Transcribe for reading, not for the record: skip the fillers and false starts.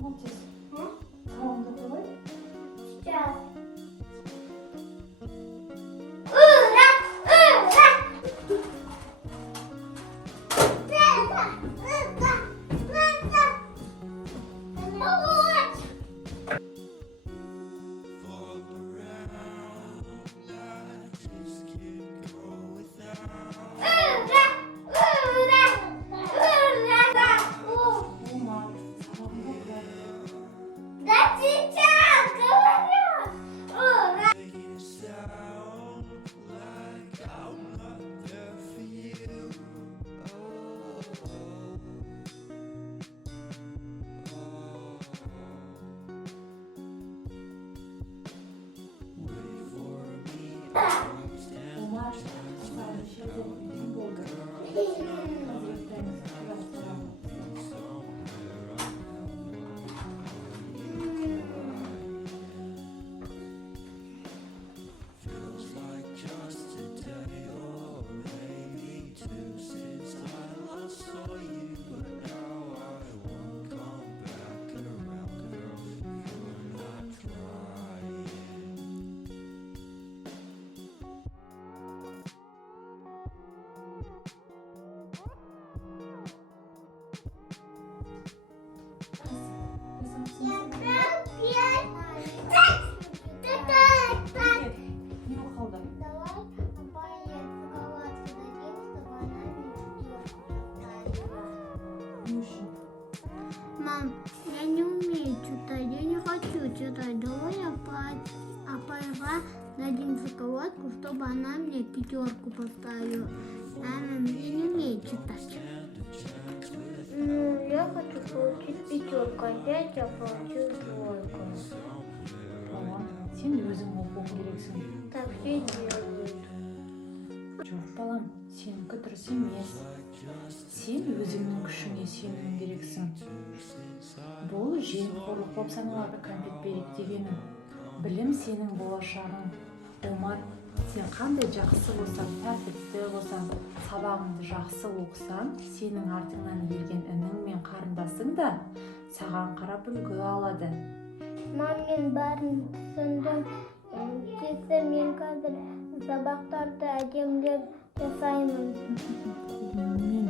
Молодец. Сауна давай. Сейчас. Ура! Ура! Умар. Сауна давай. Да сейчас говорю! Ура! Умар. Сауна şeyde bizim oldu. Hazretten restoran. Не уходи. Нюша. Мам, я не умею читать, я не хочу читать. Давай апайға дадим шоколадку, чтобы она мне 5 поставила. Мама, я не умею читать. Ну, я хочу получить 5, опять я получил 2. Бала, сен өзің оқуың керексің. Так все делают. Жоқ, балам, сенікі дұрыс емес. Сен өзіңнің күшіңе сенуің керексің. Бұл жемқорлық болып саналады кәмпит берейік дегенім. Білім сенің болашағың. Омар, сен қандай жақсы болсаң, тәртіпті болсаң, сабағыңды жақсы оқысаң, сенің артыңнан ерген інің мен қарындасың да саған қарап үлгі алады. Мам, мен бәрін түсіндім. Тесі мен қазір сабақтарды әдемілеп жасаймын. Мен